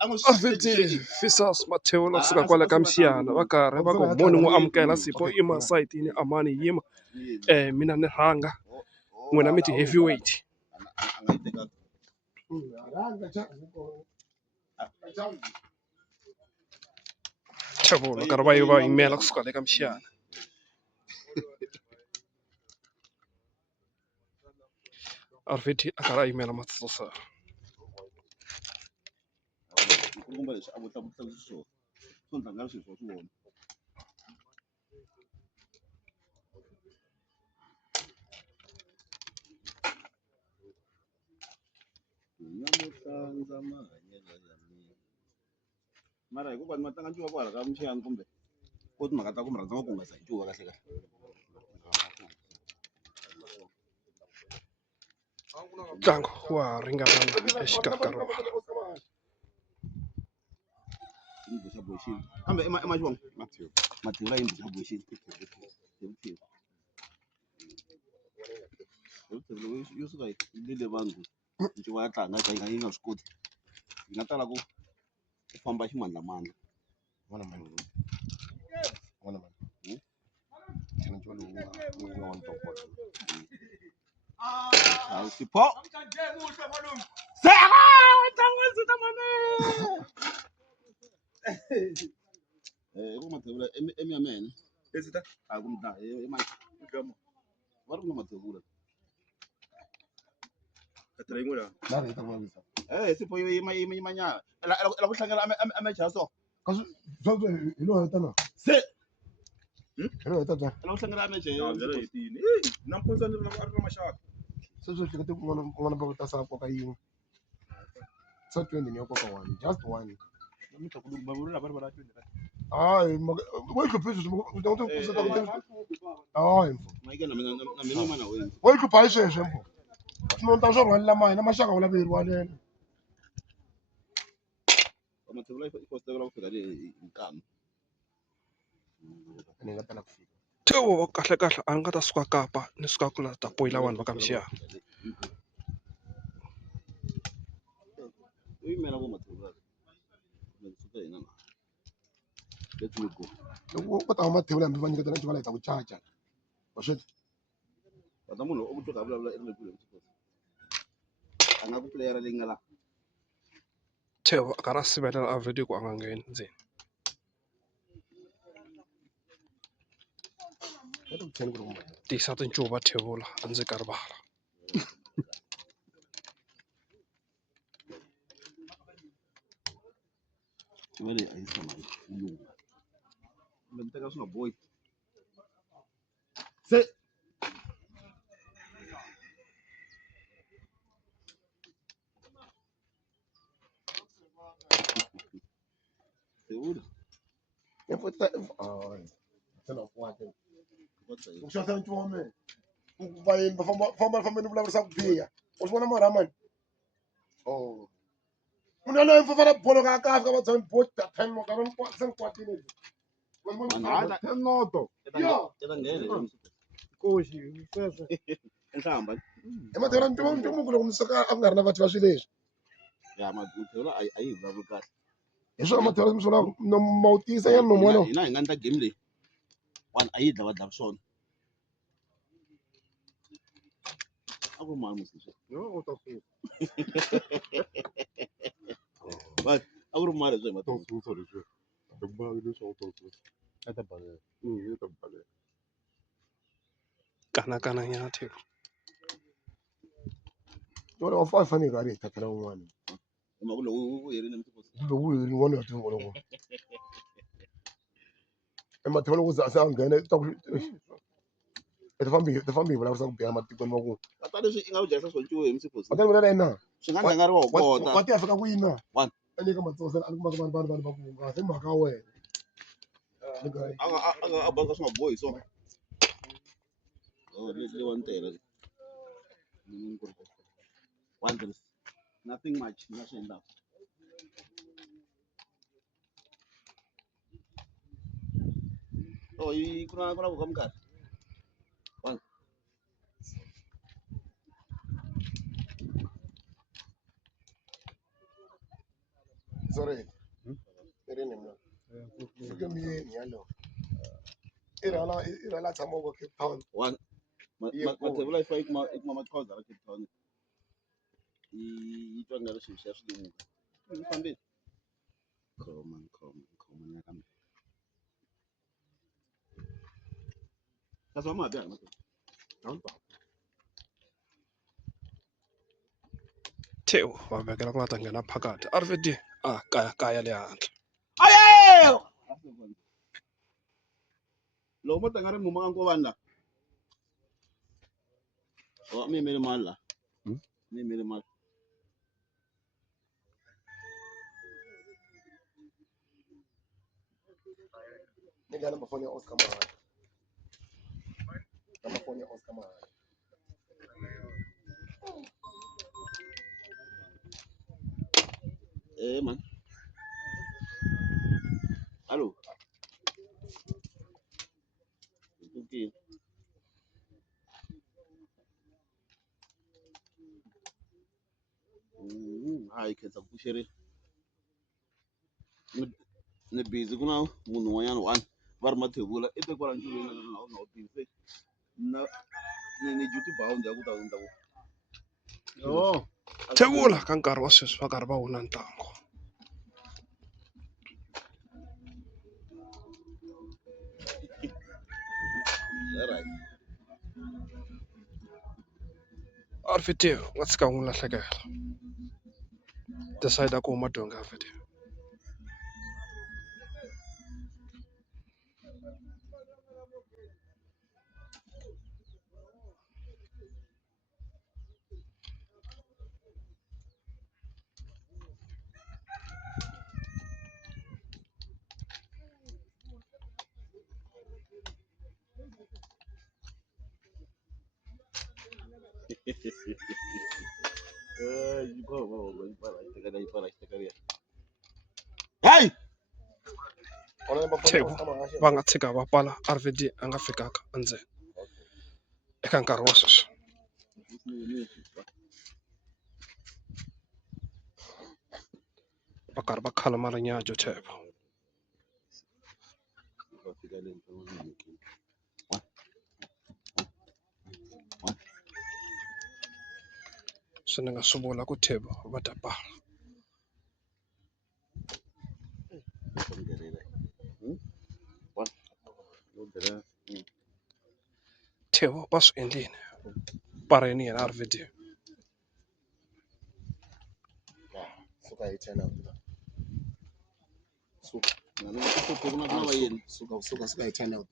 Already Fisas Mateo kusuka kwala kamshiyana va karhi va ku moni n'wi amukela Sipho i masayitini amani yima mina ni rhanga n'wina mi ti heavyweight Chavolo karhi va yimela kusuka le kamshiyana Already a karhi a yimela Matsotso mara hikuva ni matlanga ncuva kwala ka muchiyani kumbe ko timhaka ta ku mi rhandza ngopfu humesa hi ncuva kahle kahle ntlangu wa ha ringanana exikarhi ka rona xa boxini kambe emaxivongo Mathieu la yini xa boxini yo suka yi lile vanhu ncuva ya tlanga ka yi nga swi koti yi nga tala ku famba ximandlamandla Sipho ku Mathebula emiyamene esita a ku mda va ri ku na Mathebula Sipho yima nyana la ku hlangela amecha so Kasu zozo hilo hetana. se Hilo hetata. la ku hlangela amecha na mpunza ni na mashaka Sozo kete ngwana ba ta sa kwa yingo. Sa 20 ni kwa one. Just one. mita kudu baburu la barabara 20 Ai, wai ku pesa mo to kusa ta kusa. Ai, maigena na mina mana wewe wai ku pa ishe shempo. No ta so rwala mai na mashaka wala be rwale. Mathebula ikoste la ku fika le nkama Ni nga tala ku fika. Theo kahle kahle a nga ta suka kapa ni suka kula ta poyila vanhu va kamshiyana uyimela ku Mathebula suka hina na let's go Ko ta ma thebula mbi va nyiketa na xivala ta ku chacha. Wa swi Bata munhu u vutoka vulavula ri le kule a nga ku playera leyi nga la Theo a karhi a sivelela Already ku a nga ngheni ndzeni Ito tseni ku rumba. tisa tincuva Thevula a ndzi ka rivala xiva leyi a yi tshama lunga kumbe ni teka swi nga bohi se Thebula E pota ai. Tsena ku wa te. Ku xota nchume. Ku va yini va famba ni vulavurisa ku biha. U swi vona mara mani. Oh. Munhu loyi mfana bolo ka kahle ka va tshama bot ta 10 mo ka ron kwa sen kwatile. Manhala. 10 noto. Teta nghene Koshi, sweswo. enhlamba Emathera nchumu ku loko misaka a ku nga ri na vathu va swilo leswi. ya Mathebula a yi vulavuli kahle Hi swona mathera mi swona no mawutisa ya no mwana. hina hi nga endla game leyi one a yi dlava swona a ku mali musi No, o ta ku. a ku ri mali byo hi Mathebula Susa leswi. Ku ba leswi o ta ku. Ata bale. Ata bale. kanakana nyana Theo Yona wa fa fani ga ri tatala un'wana. ma ku loko u herile mthimba Lowu hi wona wa tingo loko. Emathera ku za sa nghena ta ku. Ta fambi vulavurisa ku biha matikweni ma ku. ata leswi i nga vu jahisa swo ncuva hi mthimba Ata vula na swi nga ndlanga ri wa kota wa ti afika ku yina. One. Ani ka matsosa ani kuma ka vanhu va ku nga se mhaka wena. a banga swi nga bohi so le wa ntela one there is nothing much nga swi endlaka yi ku na ku ka minkarhi one sorry. Irini mna. Fike miyeni yalo. Irala tshama go Cape Town. One. Mathebula ifa ikuma maqhaza la Cape Town. Itwa ngalo shisha swidinga. Ngifambile. Khoma nyakambe. Kasoma bya ngakho. Namba. Theo wavekela ku nga ta nghena phakathi RVD kaya le handle. Ayo! Lo mo tangare mo mga ko banda. O mimi mala. Mimi mala. Nigga number phone Oscar Mahan. Number phone Oscar Mahan. Man. Hello. Okay. Hai khetsa kushere. Ne busy kuna munhu wanyana one va ri Mathebula I te kwala njulu na busy. Na ni duty bound ya ku ta ndhawu. Oh. Thebula ka nkarhi wa sweswi va karhi va wina ntlangu. Alright. RVD u nga tshika u n'wi lahlekela. Decide ku huma donga RVD. Hey! Theo va nga tshika va pala RVD a nga fikaka endzeni eka nkarhi wa sweswi. Va karhi va khala marinyajo Thebo. Se ni nga swi vula ku Thebo va ta pala. Theo va swi endlini pareni yena RVD. Suka hi 10 out. Suka hi 10 out.